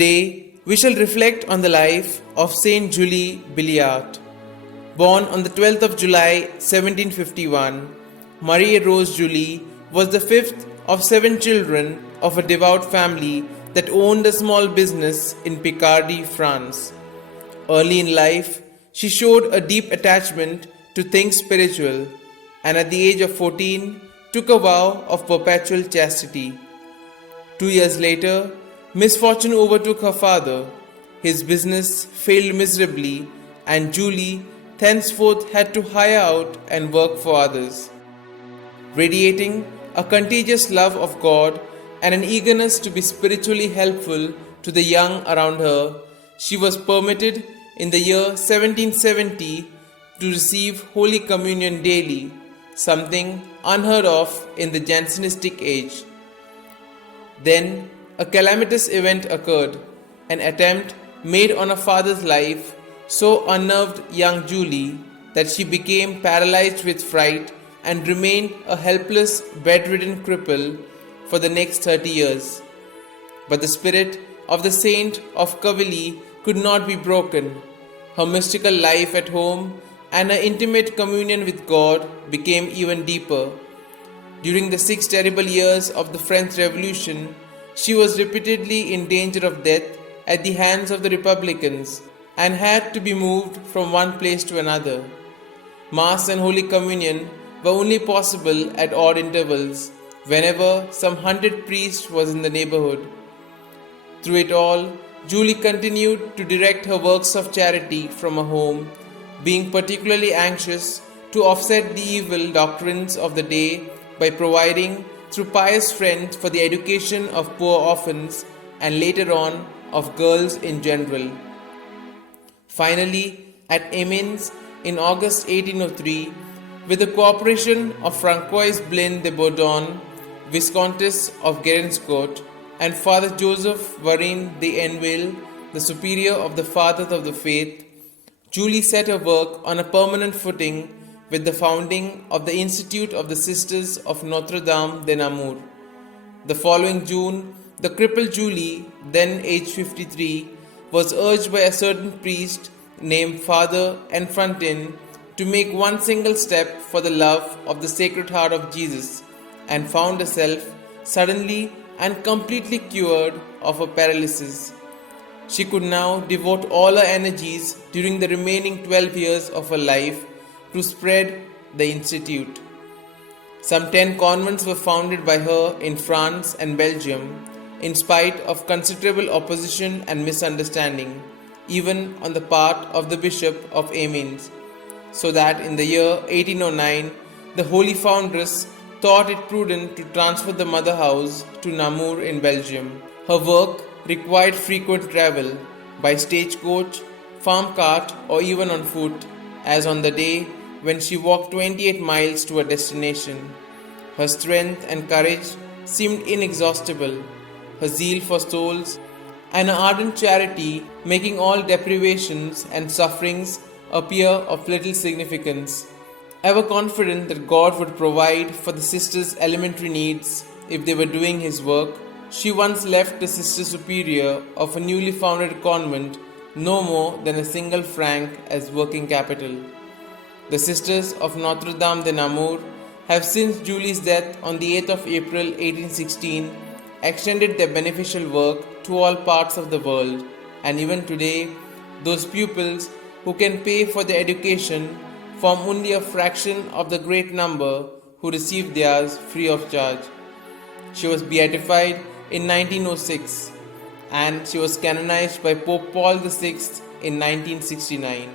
Today, we shall reflect on the life of St Julie Billiart. Born on the 12th of July 1751, Marie Rose Julie was the fifth of 7 children of a devout family that owned a small business in Picardy, France. Early in life, she showed a deep attachment to things spiritual, and at the age of 14 took a vow of perpetual chastity. 2 years later, misfortune overtook her father. His business failed miserably, and Julie thenceforth had to hire out and work for others. Radiating a contagious love of God and an eagerness to be spiritually helpful to the young around her, she was permitted in the year 1770 to receive Holy Communion daily, something unheard of in the Jansenistic age. Then a calamitous event occurred. An attempt made on her father's life so unnerved young Julie that she became paralyzed with fright and remained a helpless, bedridden cripple for the next 30 years. But the spirit of the saint of Cavilly could not be broken. Her mystical life at home and her intimate communion with God became even deeper. During the 6 terrible years of the French Revolution, she was repeatedly in danger of death at the hands of the Republicans and had to be moved from one place to another. Mass and Holy Communion were only possible at odd intervals, whenever some 100 priests was in the neighborhood. Through it all, Julie continued to direct her works of charity from her home, being particularly anxious to offset the evil doctrines of the day by providing through pious friends for the education of poor orphans and later on of girls in general. Finally, at Amiens in August 1803, with the cooperation of Francoise Blaine de Bourdon, Viscountess of Guériscourt, and Father Joseph Varin de Enville, the superior of the Fathers of the Faith, Julie set her work on a permanent footing with the founding of the Institute of the Sisters of Notre Dame de Namur. The following June, the crippled Julie, then aged 53, was urged by a certain priest named Father Enfantin to make one single step for the love of the Sacred Heart of Jesus, and found herself suddenly and completely cured of her paralysis. She could now devote all her energies during the remaining 12 years of her life to spread the institute. Some 10 convents were founded by her in France and Belgium, in spite of considerable opposition and misunderstanding, even on the part of the Bishop of Amiens, so that in the year 1809, the Holy Foundress thought it prudent to transfer the mother house to Namur in Belgium. Her work required frequent travel by stagecoach, farm cart, or even on foot, as on the day when she walked 28 miles to her destination. Her strength and courage seemed inexhaustible, her zeal for souls and her ardent charity making all deprivations and sufferings appear of little significance. Ever confident that God would provide for the sisters' elementary needs if they were doing His work, she once left the Sister Superior of a newly founded convent no more than a single franc as working capital. The Sisters of Notre Dame de Namur have since Julie's death on the 8th of April 1816 extended their beneficial work to all parts of the world, and even today, those pupils who can pay for their education form only a fraction of the great number who receive theirs free of charge. She was beatified in 1906 and she was canonized by Pope Paul VI in 1969.